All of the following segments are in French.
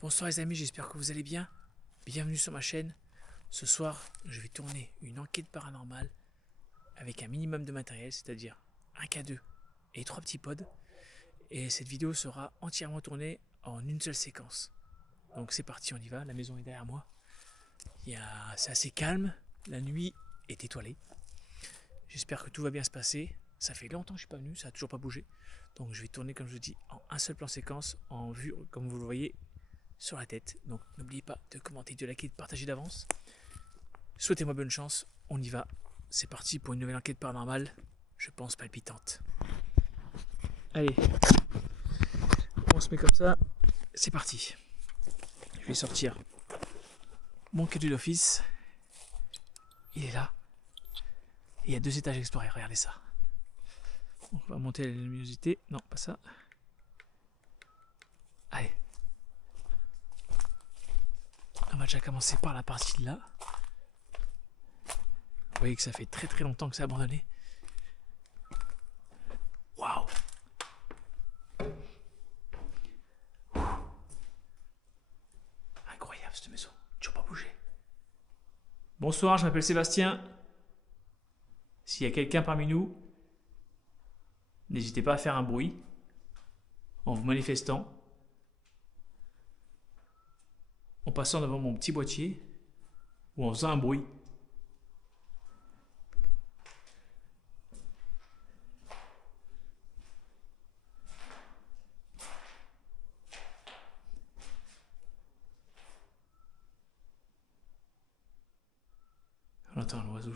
Bonsoir les amis, j'espère que vous allez bien. Bienvenue sur ma chaîne. Ce soir, je vais tourner une enquête paranormale avec un minimum de matériel, c'est-à-dire un K2 et 3 petits pods. Et cette vidéo sera entièrement tournée en une seule séquence. Donc c'est parti, on y va, la maison est derrière moi. C'est assez calme, la nuit est étoilée. J'espère que tout va bien se passer. Ça fait longtemps que je ne suis pas venu, ça n'a toujours pas bougé. Donc je vais tourner, comme je vous dis, en un seul plan séquence, en vue, comme vous le voyez, sur la tête. Donc n'oubliez pas de commenter, de liker, de partager d'avance. Souhaitez-moi bonne chance, on y va. C'est parti pour une nouvelle enquête paranormale, je pense palpitante. Allez, on se met comme ça, c'est parti. Je vais sortir mon cadeau d'office. Il est là. Et il y a 2 étages à explorer, regardez ça. On va monter la luminosité. Non, pas ça. Allez. On va déjà commencer par la partie de là. Vous voyez que ça fait très très longtemps que c'est abandonné. Waouh! Incroyable cette maison, toujours pas bougé. Bonsoir, je m'appelle Sébastien. S'il y a quelqu'un parmi nous, n'hésitez pas à faire un bruit en vous manifestant, en passant devant mon petit boîtier ou en faisant un bruit. On entend l'oiseau.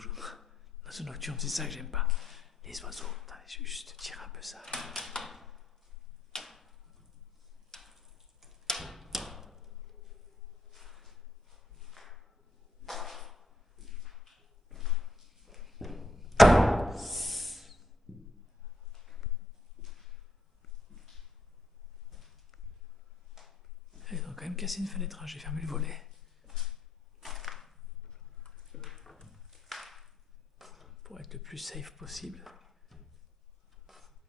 L'oiseau nocturne, c'est ça que j'aime pas. Les oiseaux. Attendez, je vais juste tirer un peu ça. Ils ont quand même cassé une fenêtre, hein. J'ai fermé le volet. Pour être le plus safe possible.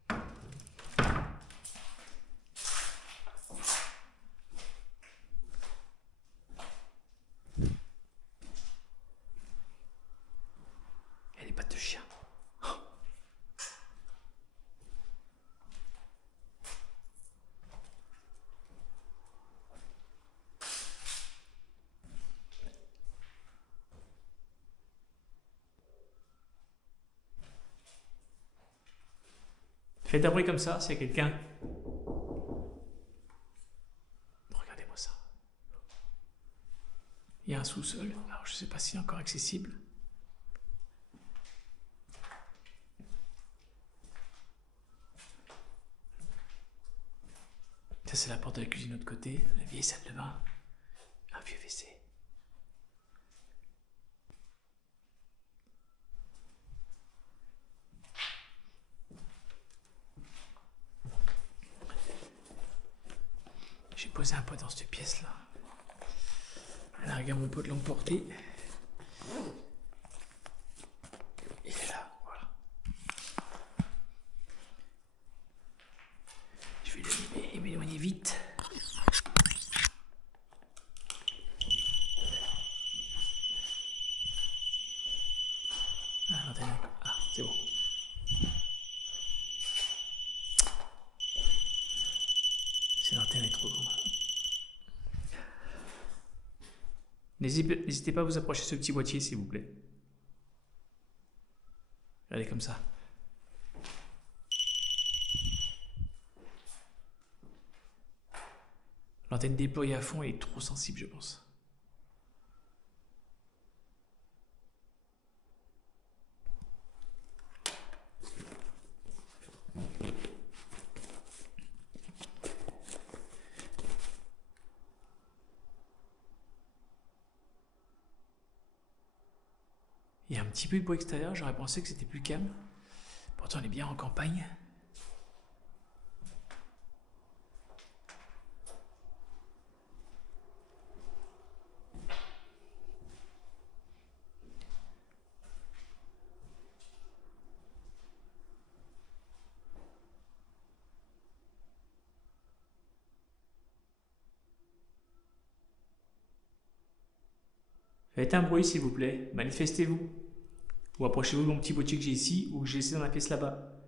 Il y a des pattes de chien. Faites un bruit comme ça, s'il y a quelqu'un. Regardez-moi ça. Il y a un sous-sol. Alors je ne sais pas s'il est encore accessible. Ça c'est la porte de la cuisine de l'autre côté, la vieille salle de bain, un vieux WC. J'ai posé un pot dans cette pièce là. Alors regarde mon pot de longue portée. Il est là, voilà. Je vais l'allumer et m'éloigner vite. Ah, c'est bon. C'est l'antenne est trop grande. N'hésitez pas à vous approcher de ce petit boîtier s'il vous plaît. Allez comme ça. L'antenne déployée à fond est trop sensible, je pense. Il y a un petit peu de bruit extérieur, j'aurais pensé que c'était plus calme. Pourtant on est bien en campagne. Faites un bruit s'il vous plaît, manifestez-vous. Ou approchez-vous de mon petit boîtier que j'ai ici ou que j'ai laissé dans la pièce là-bas.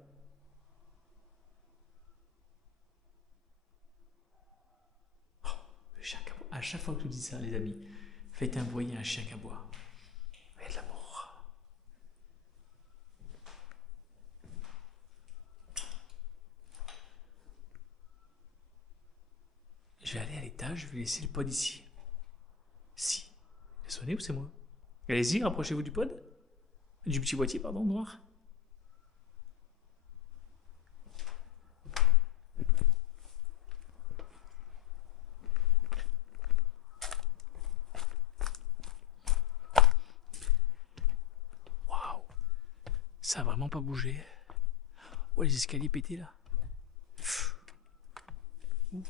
Oh, le chien qui aboie. À chaque fois que je vous dis ça, les amis, faites un bruit, il y a un chien qui aboie. Il y a de l'amour. Je vais aller à l'étage, je vais laisser le pod ici. Si. Il a sonné ou c'est moi? Allez-y, rapprochez-vous du pod. Du petit boîtier, pardon, noir. Waouh. Ça a vraiment pas bougé. Oh, les escaliers pétés là. Ouh.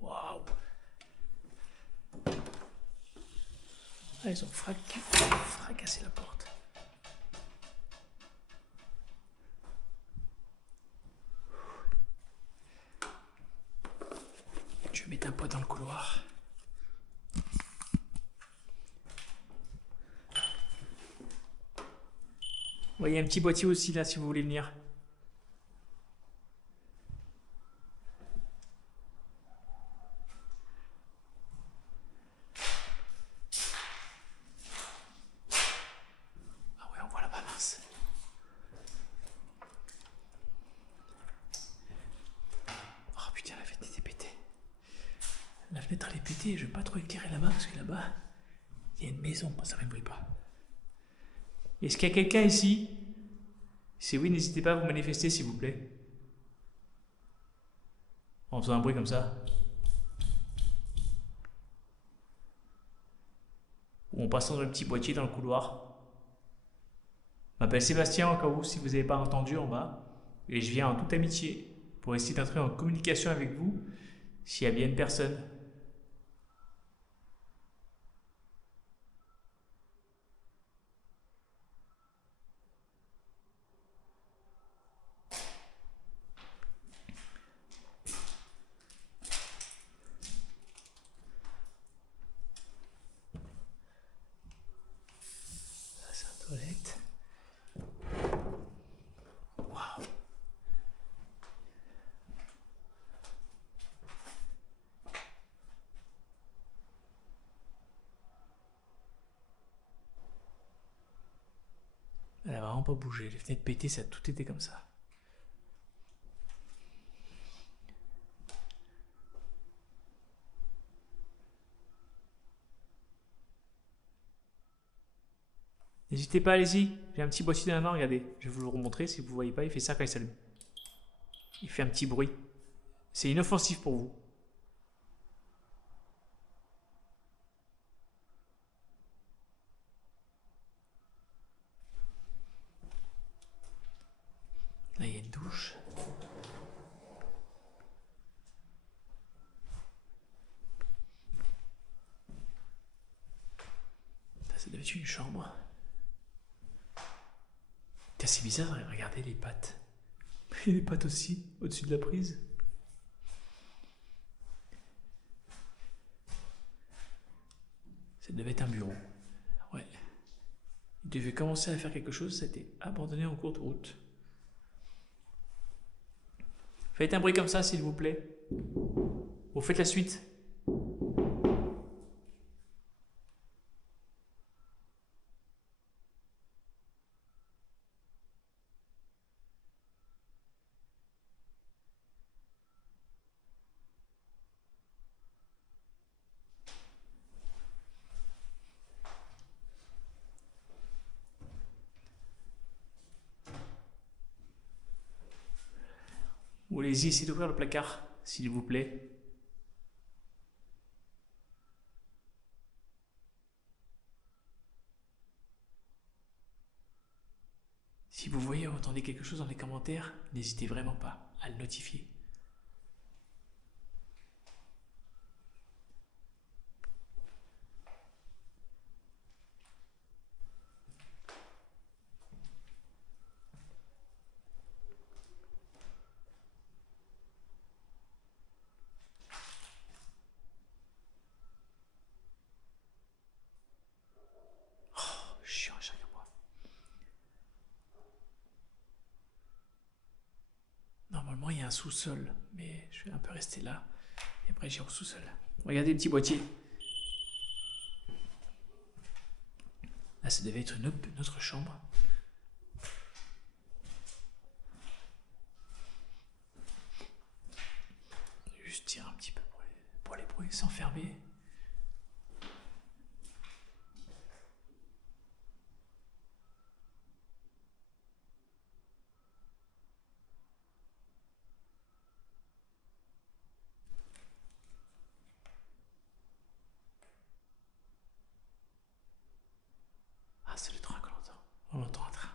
Waouh. Ah, ils ont fracassé la porte. Je vais mettre un pot dans le couloir. Ouais, il y a un petit boîtier aussi là si vous voulez venir. Ah ouais, on voit la balance. Oh putain, la fenêtre était pétée. La fenêtre elle est pétée, je vais pas trop éclairer là-bas parce que là-bas, il y a une maison, moi ça ne m'éblouit pas. Est-ce qu'il y a quelqu'un ici? Si oui, n'hésitez pas à vous manifester s'il vous plaît. En faisant un bruit comme ça. Ou en passant dans le petit boîtier dans le couloir. Je m'appelle Sébastien, au cas où, si vous n'avez pas entendu en bas. Et je viens en toute amitié pour essayer d'entrer en communication avec vous s'il y a bien une personne. Ça, c'est une toilette. Waouh. Elle a vraiment pas bougé. Les fenêtres pétées, ça a tout été comme ça. N'hésitez pas, allez-y. J'ai un petit boîtier dans la main, regardez. Je vais vous le remontrer si vous ne voyez pas. Il fait ça quand il s'allume. Il fait un petit bruit. C'est inoffensif pour vous. Là, il y a une douche. Ça devait être une chambre. C'est bizarre, regardez les pattes. Et les pattes aussi, au-dessus de la prise. Ça devait être un bureau. Ouais. Il devait commencer à faire quelque chose, ça a été abandonné en cours de route. Faites un bruit comme ça, s'il vous plaît. Vous faites la suite. Ou allez-y, essayez d'ouvrir le placard, s'il vous plaît. Si vous voyez ou entendez quelque chose dans les commentaires, n'hésitez vraiment pas à le notifier. il y a un sous-sol, mais je vais un peu rester là. Et après, j'irai au sous-sol. Regardez le petit boîtier. Là, ça devait être notre chambre. Juste tirer un petit peu pour les bruits, s'enfermer. Ah, c'est le train qu'on entend. On entend un train.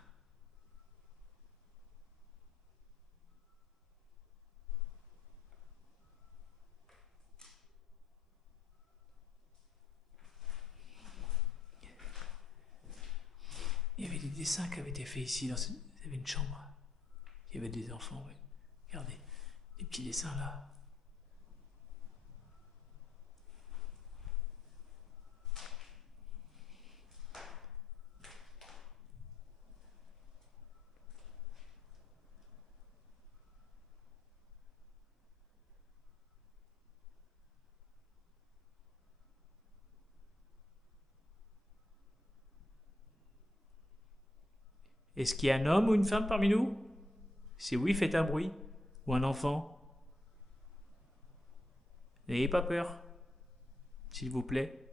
Il y avait des dessins qui avaient été faits ici. Il y avait une chambre. Il y avait des enfants, oui. Regardez, les petits dessins là. Est-ce qu'il y a un homme ou une femme parmi nous? Si oui, faites un bruit. Ou un enfant. N'ayez pas peur, s'il vous plaît.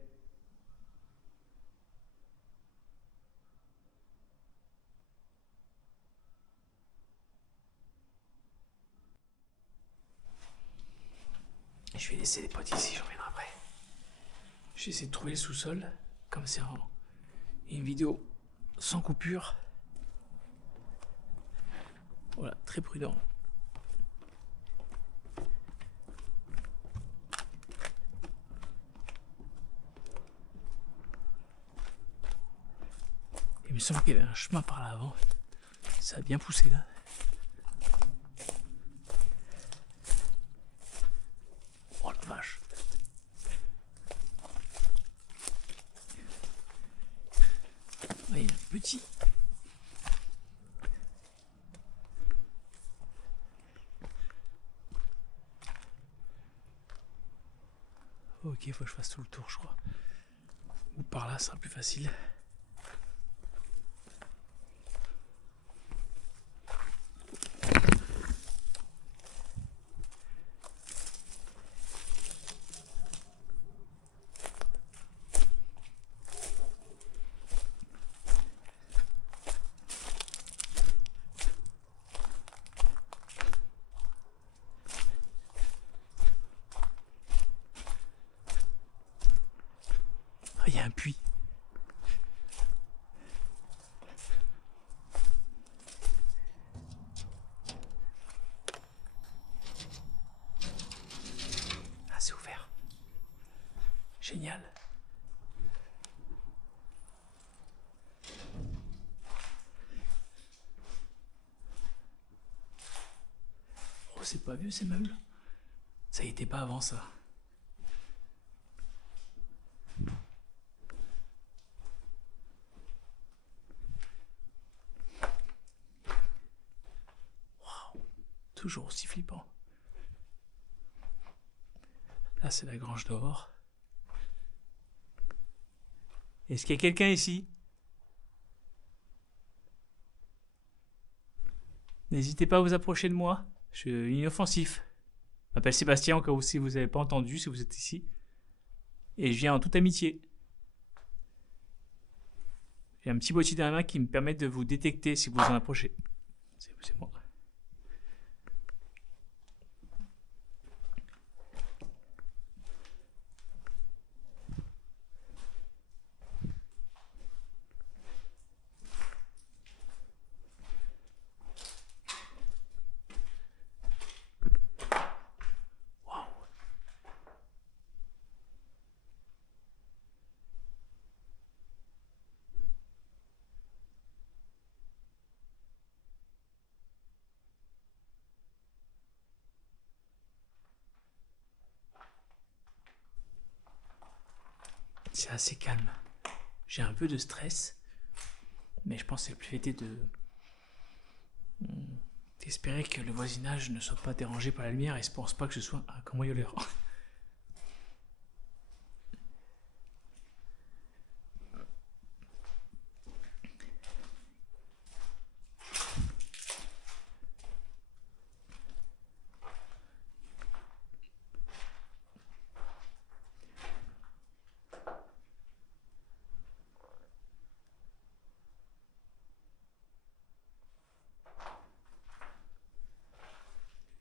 Je vais laisser les potes ici, je reviendrai après. Je vais essayer de trouver le sous-sol, comme c'est une vidéo sans coupure. Voilà, très prudent. Il me semble qu'il y avait un chemin par là avant. Ça a bien poussé là. Oh la vache. Il y a un petit. Ok, il faut que je fasse tout le tour, je crois. Ou par là, ce sera plus facile. Il y a un puits. Ah, c'est ouvert. Génial. Oh, c'est pas vieux ces meubles. Ça y était pas avant ça. Toujours aussi flippant. Là, c'est la grange dehors. Est-ce qu'il y a quelqu'un ici? N'hésitez pas à vous approcher de moi. Je suis inoffensif. Je m'appelle Sébastien, au cas où si vous n'avez pas entendu, si vous êtes ici. Et je viens en toute amitié. J'ai un petit boîtier dans la main qui me permet de vous détecter si vous en approchez. C'est moi. C'est assez calme. J'ai un peu de stress, mais je pense que c'est le fait d'espérer que le voisinage ne soit pas dérangé par la lumière et ne pense pas que je sois un cambrioleur.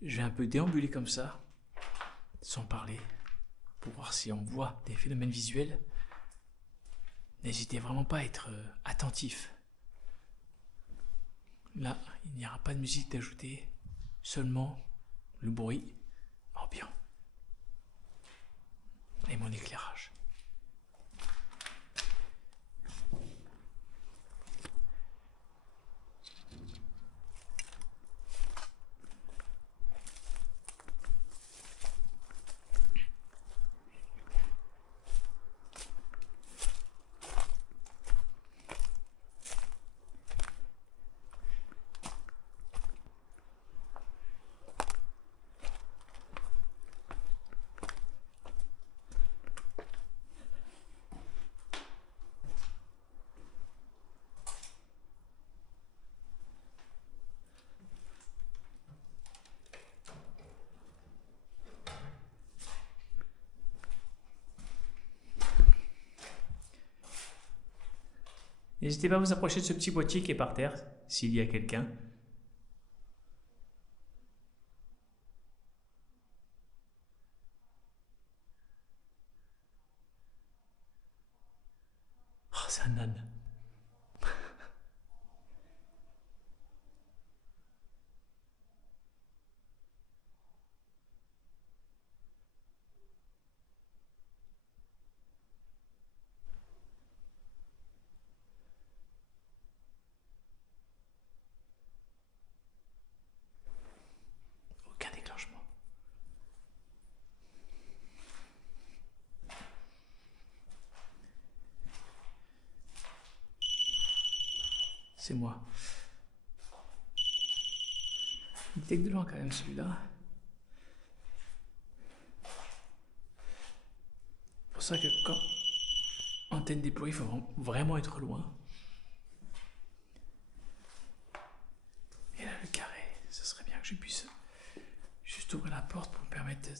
Je vais un peu déambuler comme ça, sans parler, pour voir si on voit des phénomènes visuels. N'hésitez vraiment pas à être attentif. Là, il n'y aura pas de musique d'ajouter, seulement le bruit ambiant et mon éclairage. N'hésitez pas à vous approcher de ce petit boîtier qui est par terre, s'il y a quelqu'un. Oh, c'est un âne. Aucun déclenchement. C'est moi. Il détecte de loin quand même celui-là. C'est pour ça que quand antenne déployée, il faut vraiment être loin. Et là, le carré, ce serait bien que je puisse juste ouvrir la porte pour me permettre de...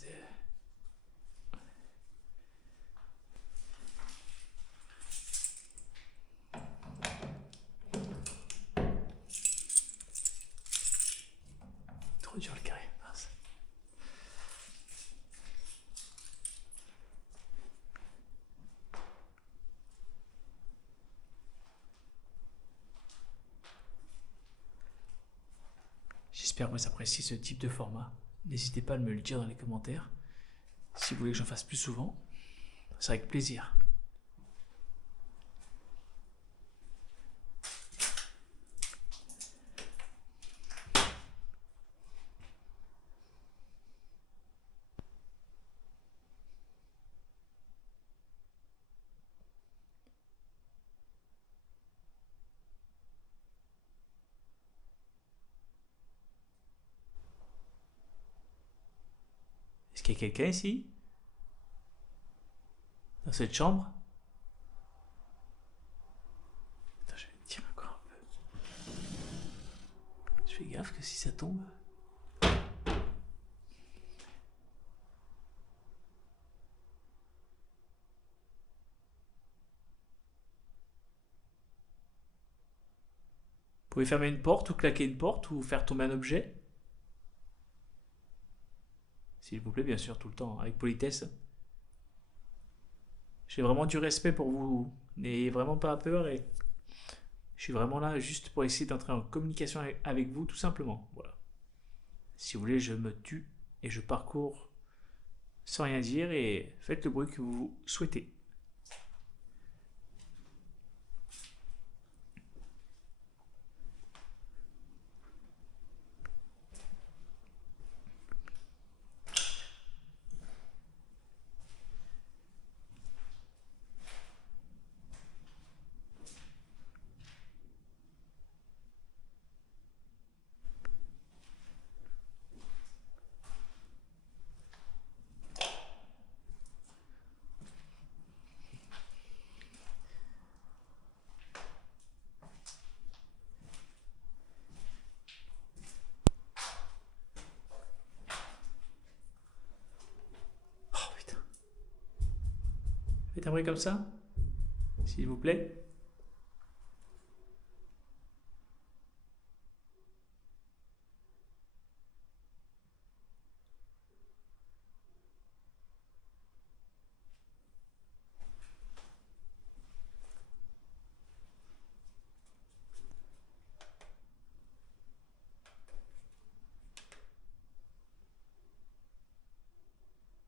Trop dur le carré, mince. J'espère que vous appréciez ce type de format. N'hésitez pas à me le dire dans les commentaires. Si vous voulez que j'en fasse plus souvent, c'est avec plaisir. Est-ce qu'il y a quelqu'un ici? Dans cette chambre? Attends, je vais me tirer encore un peu. Je fais gaffe que si ça tombe... Vous pouvez fermer une porte ou claquer une porte ou faire tomber un objet? S'il vous plaît, bien sûr, tout le temps, avec politesse. J'ai vraiment du respect pour vous. N'ayez vraiment pas peur et je suis vraiment là juste pour essayer d'entrer en communication avec vous, tout simplement. Voilà. Si vous voulez, je me tue et je parcours sans rien dire et faites le bruit que vous souhaitez. Faites un bruit comme ça, s'il vous plaît.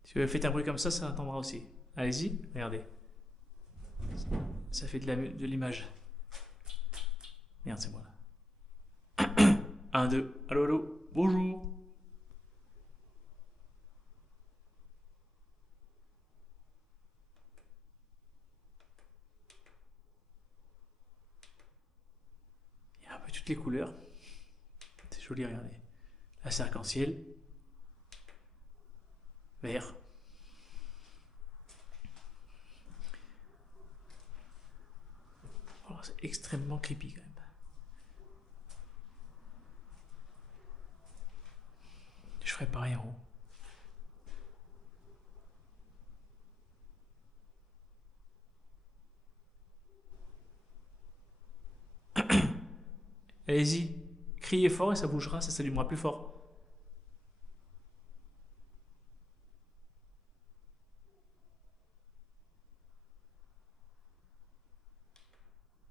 Si vous faites un bruit comme ça entendra aussi. Allez-y, regardez. Ça fait de l'image. Merde, c'est moi là. 1, 2, allô, allô, bonjour. Il y a un peu toutes les couleurs. C'est joli, regardez. Là, c'est arc-en-ciel. Vert. Oh, c'est extrêmement creepy quand même. Je ferais pareil en haut. Allez-y, criez fort et ça bougera, ça s'allumera plus fort.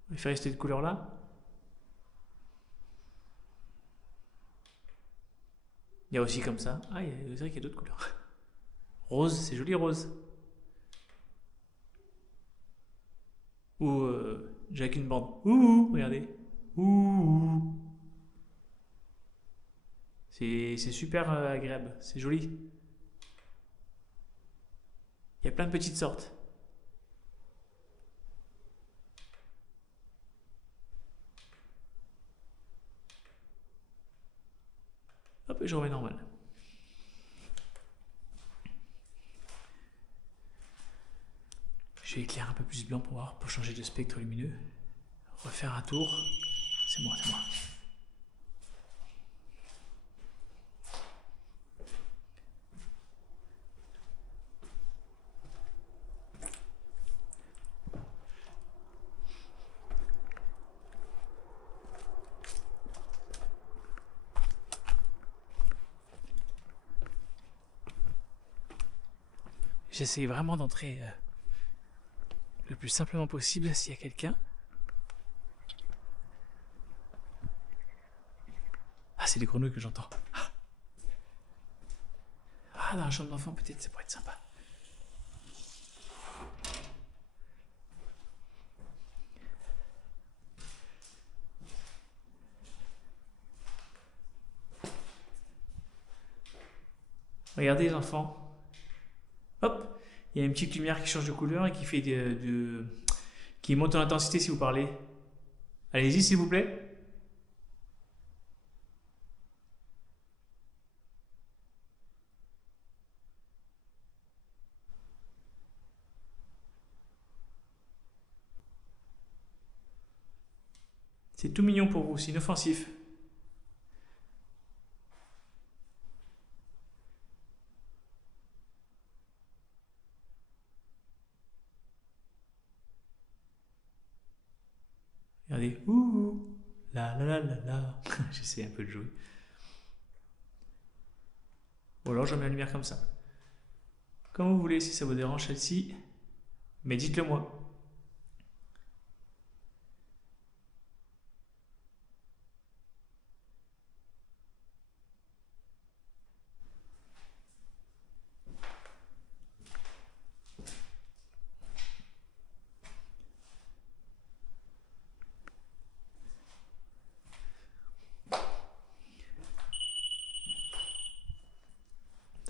Il fait rester de couleur là. Il y a aussi comme ça. Ah, c'est vrai qu'il y a d'autres couleurs. Rose, c'est joli rose. Ou Jack une bande. Ouh, regardez. Ouh. C'est super agréable, c'est joli. Il y a plein de petites sortes. Hop, et je remets normal. Je vais éclairer un peu plus blanc pour changer de spectre lumineux. Refaire un tour. C'est moi, c'est moi. J'essaie vraiment d'entrer le plus simplement possible s'il y a quelqu'un. Ah, c'est les grenouilles que j'entends. Ah, dans la chambre d'enfant, peut-être, ça pourrait être sympa. Regardez les enfants. Hop, il y a une petite lumière qui change de couleur et qui fait qui monte en intensité si vous parlez. Allez-y s'il vous plaît. C'est tout mignon pour vous, c'est inoffensif. Regardez. Ouh, la la la la la. J'essaie un peu de jouer. Ou alors je mets la lumière comme ça. Comme vous voulez, si ça vous dérange celle-ci. Mais dites-le moi.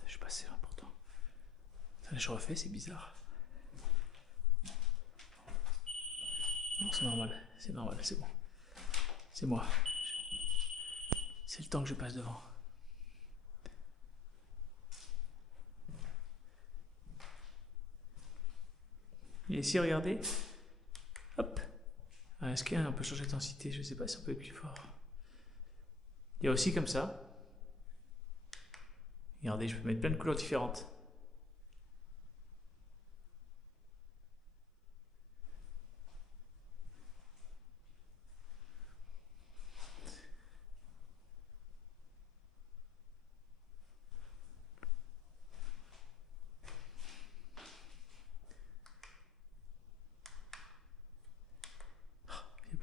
Je sais pas si c'est important. Attendez, je refais, c'est bizarre. Non, c'est normal, c'est bon. C'est moi. C'est le temps que je passe devant. Et ici, regardez. Hop. Est-ce qu'on peut changer d'intensité? Je sais pas si on peut être plus fort. Il y a aussi comme ça. Regardez, je peux mettre plein de couleurs différentes.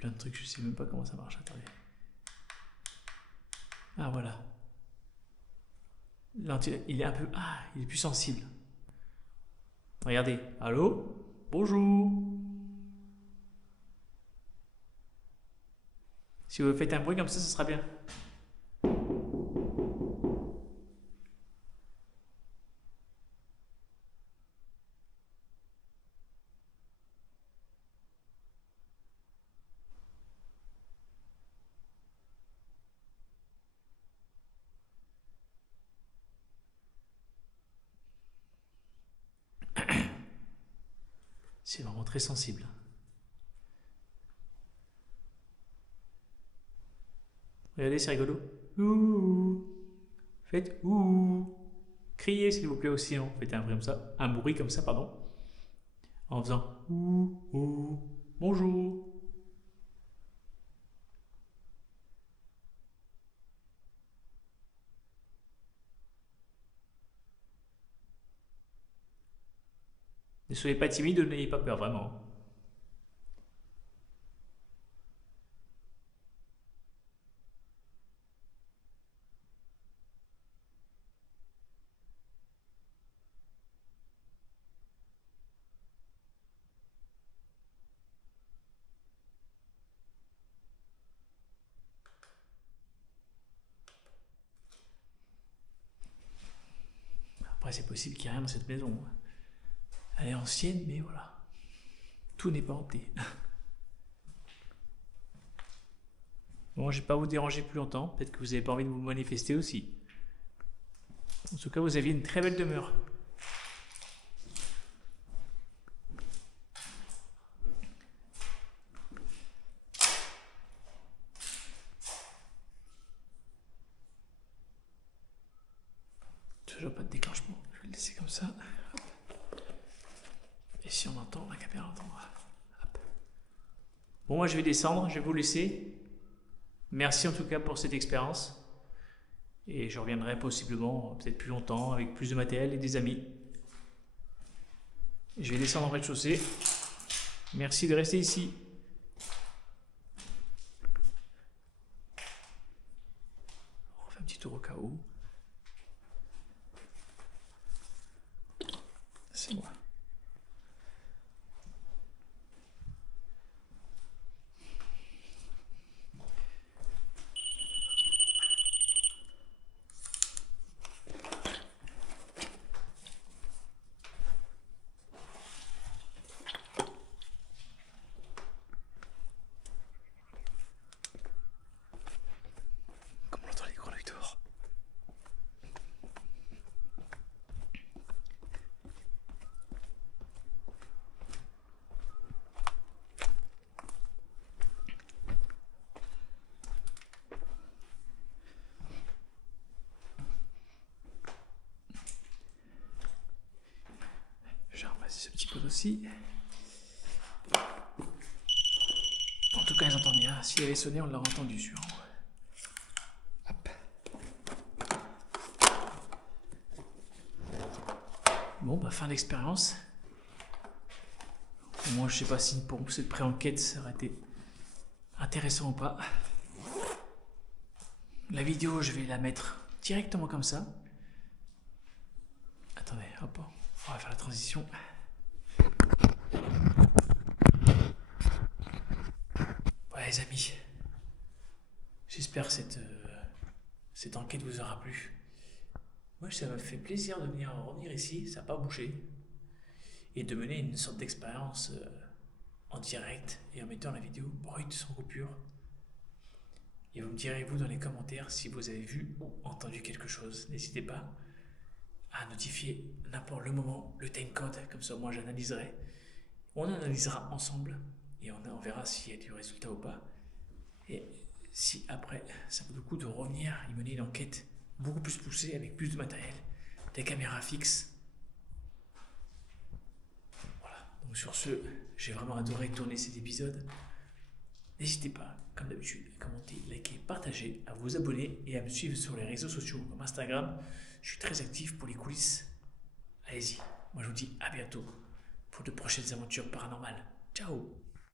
plein de trucs, je sais même pas comment ça marche. Attendez. Ah voilà. Il est un peu... Ah, il est plus sensible. Regardez. Allô? Bonjour. Si vous faites un bruit comme ça sera bien. C'est vraiment très sensible. Regardez, c'est rigolo. Ouh. Faites ouh. Criez s'il vous plaît aussi. Non, faites un bruit comme ça. Un bruit comme ça, pardon. En faisant ouh, ouh. Bonjour. Ne soyez pas timide, n'ayez pas peur, vraiment. Après, c'est possible qu'il n'y ait rien dans cette maison. Elle est ancienne, mais voilà. Tout n'est pas hanté. Bon, je ne vais pas vous déranger plus longtemps. Peut-être que vous n'avez pas envie de vous manifester aussi. En tout cas, vous aviez une très belle demeure. Toujours pas de déclenchement. Je vais le laisser comme ça. Et si on entend, la caméra entendra. Hop. Bon, moi je vais descendre, je vais vous laisser. Merci en tout cas pour cette expérience. Et je reviendrai possiblement, peut-être plus longtemps, avec plus de matériel et des amis. Je vais descendre en rez-de-chaussée. Merci de rester ici. On refait un petit tour au cas où. C'est moi. Comme on entend les grenouilles dehors. Je vais ramasser ce petit pot aussi. En tout cas, ils entendent bien. S'il avait sonné, on l'aurait entendu sur. Hop. Bon, bah, fin d'expérience. Moi, je sais pas si pour cette pré-enquête, ça aurait été intéressant ou pas. La vidéo, je vais la mettre directement comme ça. Attendez, hop, on va faire la transition. Ouais, les amis, j'espère que cette enquête vous aura plu. Moi, ça m'a fait plaisir de revenir ici, ça n'a pas bougé. Et de mener une sorte d'expérience en direct et en mettant la vidéo brute sans coupure. Et vous me direz, vous, dans les commentaires, si vous avez vu ou entendu quelque chose. N'hésitez pas à notifier n'importe le moment, le timecode, comme ça moi j'analyserai. On analysera ensemble et on verra s'il y a du résultat ou pas. Et si après, ça vaut le coup de revenir et mener une enquête beaucoup plus poussée, avec plus de matériel, des caméras fixes. Voilà, donc sur ce, j'ai vraiment adoré tourner cet épisode. N'hésitez pas, comme d'habitude, à commenter, liker, partager, à vous abonner et à me suivre sur les réseaux sociaux comme Instagram. Je suis très actif pour les coulisses. Allez-y, moi je vous dis à bientôt pour de prochaines aventures paranormales. Ciao!